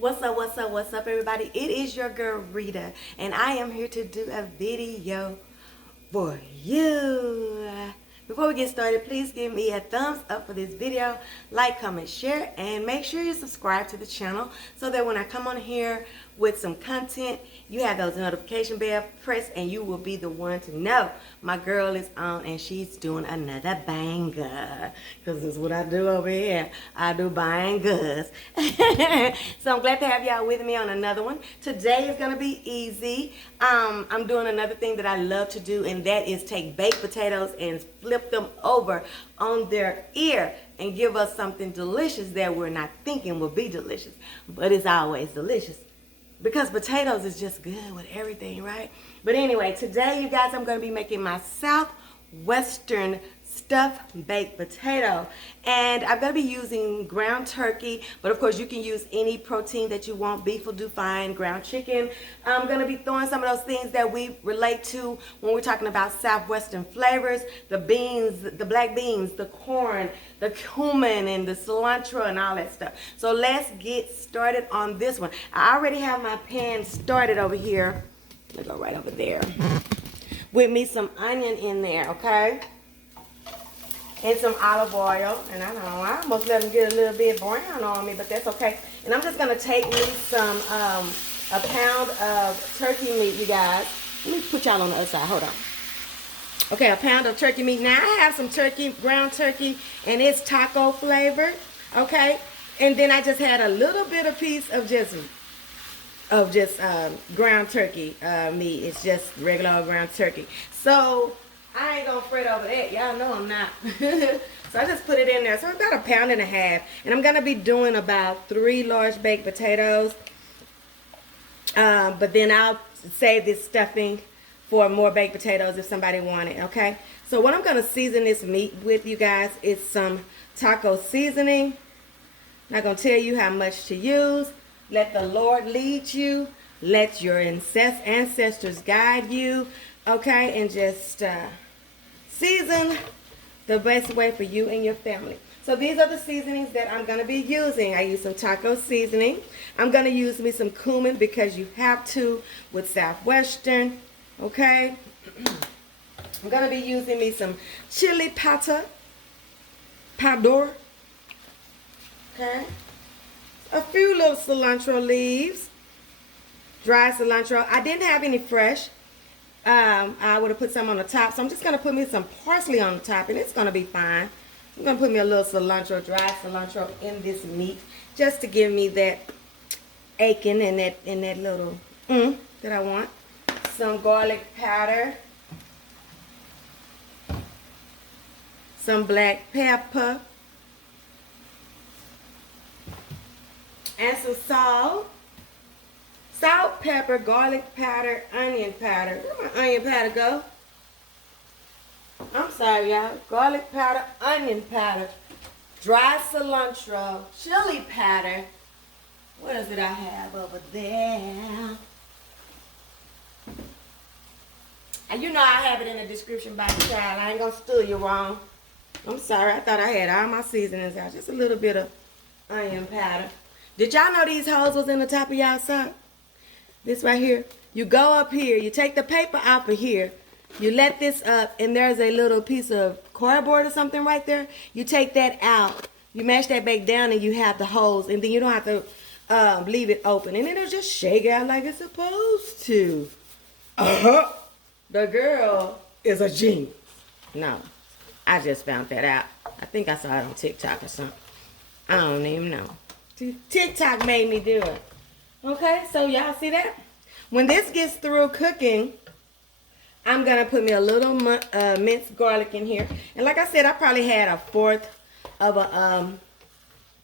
What's up, everybody? It is your girl, Rita, and I am here to do a video for you. Before we get started, please give me a thumbs up for this video, like, comment, share, and make sure you subscribe to the channel so that when I come on here with some content, you have those notification bell pressed and you will be the one to know my girl is on and she's doing another banger. Because this is what I do over here. I do bangers. So I'm glad to have y'all with me on another one. Today is going to be easy. I'm doing another thing that I love to do, and that is take baked potatoes and flip them over on their ear and give us something delicious that we're not thinking will be delicious, but it's always delicious because potatoes is just good with everything, right? But anyway, today, you guys, I'm going to be making my Southwestern Stuffed Baked Potato, and I'm going to be using ground turkey, but of course you can use any protein that you want. Beef will do fine, ground chicken. I'm going to be throwing some of those things that we relate to when we're talking about Southwestern flavors: the beans, the black beans, the corn, the cumin, and the cilantro, and all that stuff. So let's get started on this one. I already have my pan started over here. Let me go right over there with me some onion in there, okay? And some olive oil, and I know I almost let them get a little bit brown on me, but that's okay. And I'm just gonna take me some a pound of turkey meat, you guys. Let me put y'all on the other side. Hold on. Okay, a pound of turkey meat. Now I have some turkey, ground turkey, and it's taco flavored. Okay, and then I just had a little bit of piece of just ground turkey meat. It's just regular old ground turkey. So I ain't gonna fret over that. Y'all know I'm not. So I just put it in there. So about a pound and a half. And I'm gonna be doing about 3 large baked potatoes. But then I'll save this stuffing for more baked potatoes if somebody want it, okay? So what I'm gonna season this meat with, you guys, is some taco seasoning. Not gonna tell you how much to use. Let the Lord lead you. Let your ancestors guide you. Okay, and just season the best way for you and your family. So these are the seasonings that I'm going to be using. I use some taco seasoning. I'm going to use me some cumin because you have to with Southwestern. Okay. I'm going to be using me some chili powder. Okay. A few little cilantro leaves. Dry cilantro. I didn't have any fresh. I would have put some on the top, so I'm just going to put me some parsley on the top, and it's going to be fine. I'm going to put me a little cilantro, dry cilantro in this meat, just to give me that aching and that little that I want. Some garlic powder, some black pepper, and some salt. Salt, pepper, garlic powder, onion powder. Where my onion powder go? I'm sorry, y'all. Garlic powder, onion powder, dry cilantro, chili powder. What else did I have over there? And you know I have it in the description box, child. I ain't gonna steal you wrong. I'm sorry. I thought I had all my seasonings out. Just a little bit of onion powder. Did y'all know these holes was in the top of y'all sock? This right here, you go up here, you take the paper off of here, you let this up, and there's a little piece of cardboard or something right there. You take that out, you mash that back down, and you have the holes, and then you don't have to leave it open, and it'll just shake out like it's supposed to. The girl is a genius. No, I just found that out. I think I saw it on TikTok or something. I don't even know. TikTok made me do it. Okay, so y'all see that? When this gets through cooking, I'm going to put me a little minced garlic in here. And like I said, I probably had 1/4 of a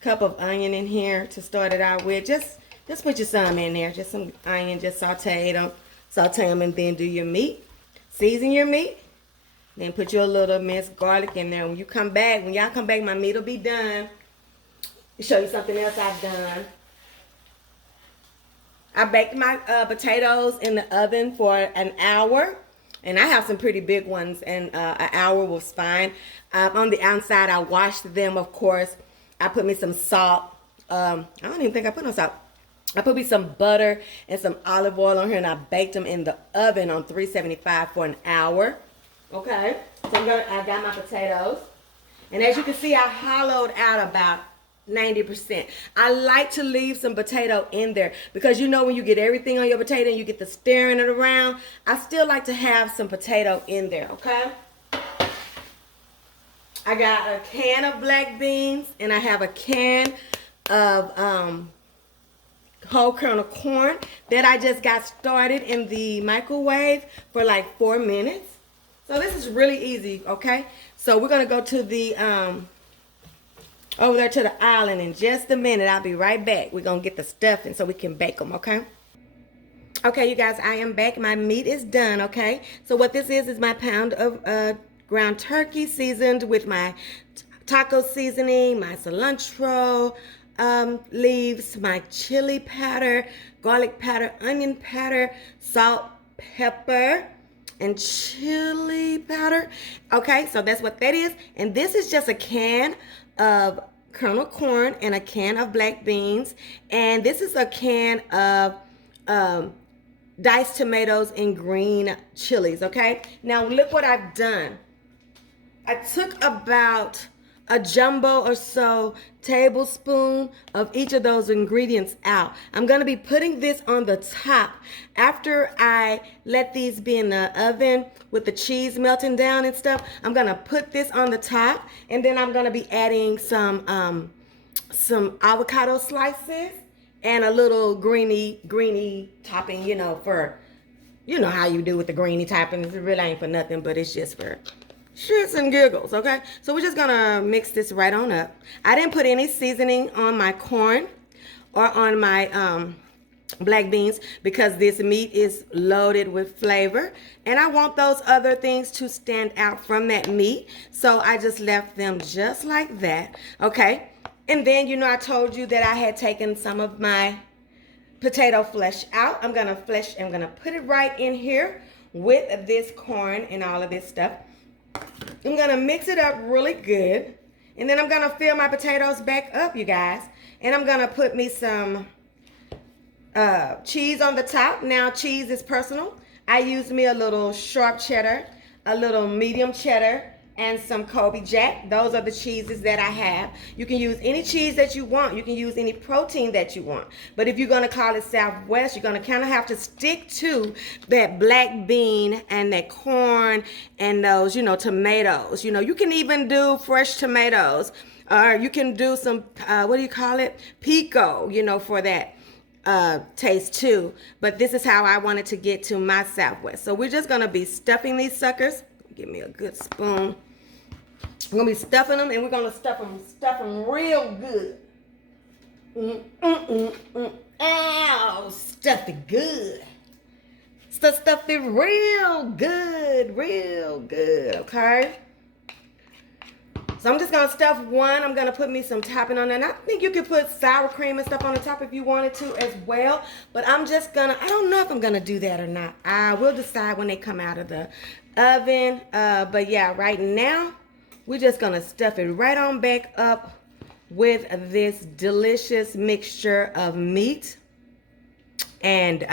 cup of onion in here to start it out with. Just put your some in there. Just some onion, just saute them, and then do your meat. Season your meat. Then put your little minced garlic in there. When y'all come back, my meat will be done. I'll show you something else I've done. I baked my potatoes in the oven for an hour, and I have some pretty big ones, and an hour was fine. On the outside, I washed them, of course. I put me some salt. I don't even think I put no salt. I put me some butter and some olive oil on here, and I baked them in the oven on 375 for an hour. Okay, so I got my potatoes. And as you can see, I hollowed out about 90%. I like to leave some potato in there because you know when you get everything on your potato and you get the stirring it around, I still like to have some potato in there, okay? I got a can of black beans and I have a can of whole kernel corn that I just got started in the microwave for like 4 minutes. So this is really easy, okay? So we're gonna go to the over there to the island in just a minute. I'll be right back. We're gonna get the stuffing so we can bake them, okay? Okay, you guys, I am back. My meat is done, okay? So what this is my pound of ground turkey seasoned with my taco seasoning, my cilantro leaves, my chili powder, garlic powder, onion powder, salt, pepper, and chili powder. Okay, so that's what that is. And this is just a can of kernel corn and a can of black beans. And this is a can of diced tomatoes and green chilies, okay? Now look what I've done. I took about a jumbo or so tablespoon of each of those ingredients out. I'm gonna be putting this on the top after I let these be in the oven with the cheese melting down and stuff. I'm gonna put this on the top, and then I'm gonna be adding some avocado slices and a little greeny topping, you know, for, you know how you do with the greeny topping. It really ain't for nothing, but it's just for shits and giggles, okay? So we're just gonna mix this right on up. I didn't put any seasoning on my corn or on my black beans because this meat is loaded with flavor, and I want those other things to stand out from that meat. So I just left them just like that, okay? And then, you know, I told you that I had taken some of my potato flesh out. I'm gonna put it right in here with this corn and all of this stuff. I'm gonna mix it up really good, and then I'm gonna fill my potatoes back up, you guys, and I'm gonna put me some cheese on the top. Now cheese is personal. I used me a little sharp cheddar, a little medium cheddar, and some Colby Jack. Those are the cheeses that I have. You can use any cheese that you want. You can use any protein that you want. But if you're gonna call it Southwest, you're gonna kind of have to stick to that black bean and that corn and those, you know, tomatoes. You know, you can even do fresh tomatoes, or you can do some, what do you call it? Pico, you know, for that taste too. But this is how I wanted to get to my Southwest. So we're just gonna be stuffing these suckers. Give me a good spoon. We're gonna be stuffing them, and we're gonna stuff them real good. Ow, stuff it good. Stuff it real good, okay? So I'm just gonna stuff one. I'm gonna put me some topping on that. And I think you could put sour cream and stuff on the top if you wanted to as well. But I'm just gonna, I don't know if I'm gonna do that or not. I will decide when they come out of the oven. But yeah, right now, we're just gonna stuff it right on back up with this delicious mixture of meat and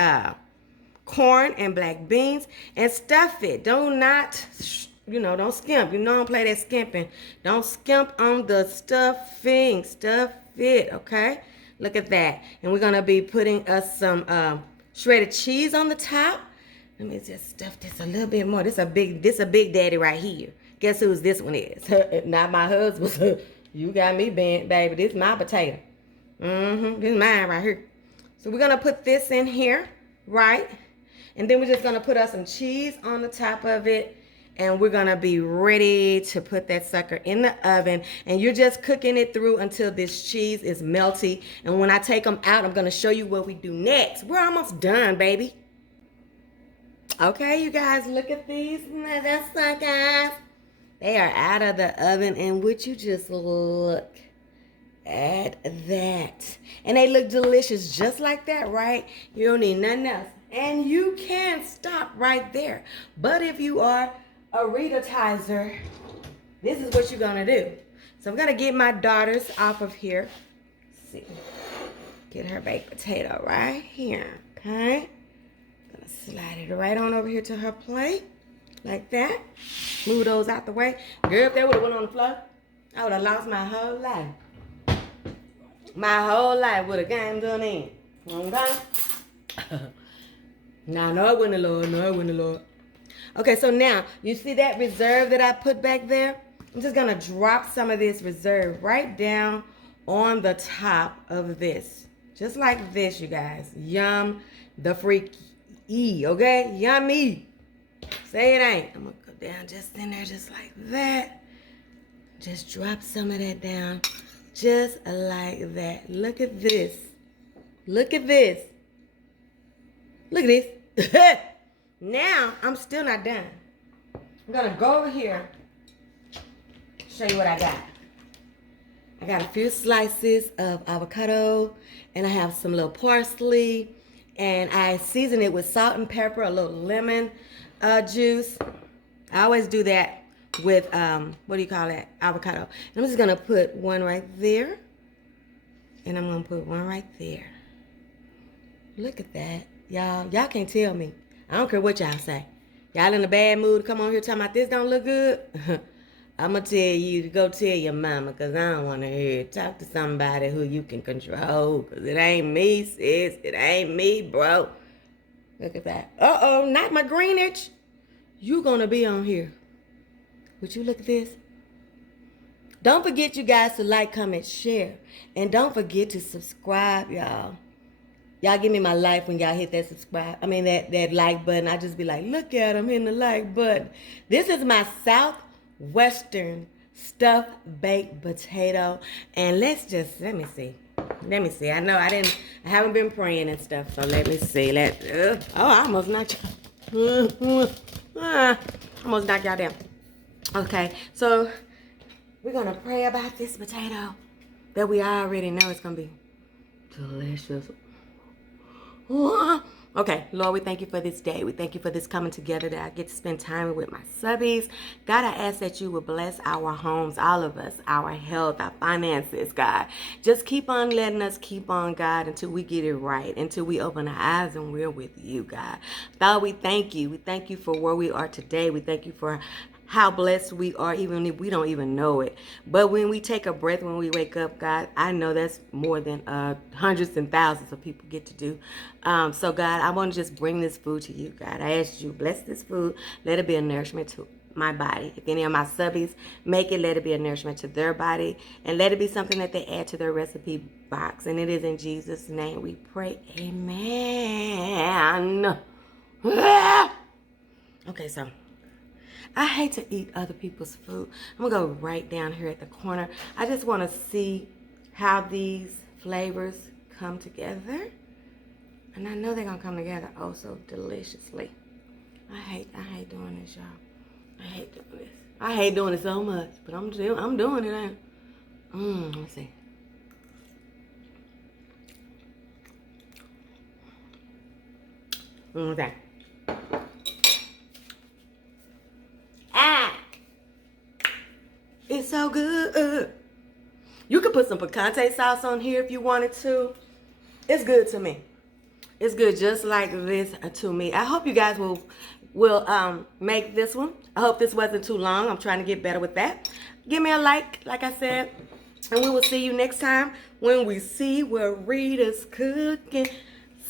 corn and black beans, and stuff it. Don't skimp. You know, don't play that skimping. Don't skimp on the stuffing. Stuff it, okay? Look at that. And we're gonna be putting us some shredded cheese on the top. Let me just stuff this a little bit more. This a big daddy right here. Guess whose this one is? Not my husband's. You got me bent, baby. This is my potato. This is mine right here. So we're gonna put this in here, right? And then we're just gonna put us some cheese on the top of it, and we're gonna be ready to put that sucker in the oven. And you're just cooking it through until this cheese is melty. And when I take them out, I'm gonna show you what we do next. We're almost done, baby. Okay, you guys, look at these suckers. They are out of the oven, and would you just look at that? And they look delicious just like that, right? You don't need nothing else. And you can stop right there. But if you are a Rita-tizer, this is what you're gonna do. So I'm gonna get my daughters off of here. Let's see. Get her baked potato right here, okay? Gonna slide it right on over here to her plate, like that. Move those out the way. Girl, if they would've went on the floor, I would've lost my whole life. My whole life would've came to an end, okay? Nah, no, it wouldn't, Lord. No, it wouldn't, Lord. Okay, so now, you see that reserve that I put back there? I'm just gonna drop some of this reserve right down on the top of this. Just like this, you guys. Yum the freak okay? Yummy. Say it ain't. I'm gonna go down just in there just like that. Just drop some of that down. Just like that. Look at this. Look at this. Look at this. Now, I'm still not done. I'm gonna go over here, show you what I got. I got a few slices of avocado, and I have some little parsley, and I season it with salt and pepper, a little lemon juice. I always do that with, what do you call that? Avocado. And I'm just gonna put one right there, and I'm gonna put one right there. Look at that. Y'all can't tell me. I don't care what y'all say. Y'all in a bad mood to come on here talking about this don't look good? I'm going to tell you to go tell your mama, because I don't want to hear it. Talk to somebody who you can control, because it ain't me, sis. It ain't me, bro. Look at that. Uh-oh, not my greenage. You going to be on here. Would you look at this? Don't forget, you guys, to like, comment, share. And don't forget to subscribe, y'all. Y'all give me my life when y'all hit that subscribe. That like button. I just be like, look at them hitting the like button. This is my Southwestern Stuffed Baked Potato. And let me see. I know I haven't been praying and stuff, so let me see. I almost knocked y'all. Almost knocked y'all down. Okay, so we're going to pray about this potato that we already know it's going to be delicious. Okay, Lord, we thank you for this day. We thank you for this coming together that I get to spend time with my subbies. God, I ask that you would bless our homes, all of us, our health, our finances, God. Just keep on letting us keep on, God, until we get it right, until we open our eyes and we're with you, God. God, we thank you. We thank you for where we are today. We thank you for how blessed we are, even if we don't even know it. But when we take a breath, when we wake up, God, I know that's more than hundreds and thousands of people get to do. So, God, I want to just bring this food to you, God. I ask you, bless this food. Let it be a nourishment to my body. If any of my subbies make it, let it be a nourishment to their body. And let it be something that they add to their recipe box. And it is in Jesus' name we pray. Amen. Okay, so I hate to eat other people's food. I'm going to go right down here at the corner. I just want to see how these flavors come together. And I know they're going to come together oh so deliciously. I hate doing this, y'all. I hate doing this. I hate doing it so much, but I'm doing it. Let me see. Okay. It's so good. You could put some picante sauce on here if you wanted to. It's good to me. It's good just like this to me. I hope you guys will make this one. I hope this wasn't too long. I'm trying to get better with that. Give me a like I said. And we will see you next time when we see what Rita's cooking.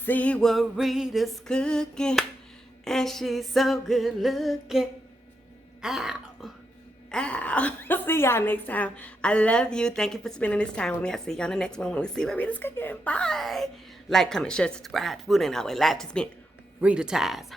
See what Rita's cooking. And she's so good looking. Ow. See y'all next time. I love you. Thank you for spending this time with me. I'll see you on the next one when we see what Rita's cooking. Bye. Like, comment, share, subscribe. Food ain't always life. It's been RitasEastas.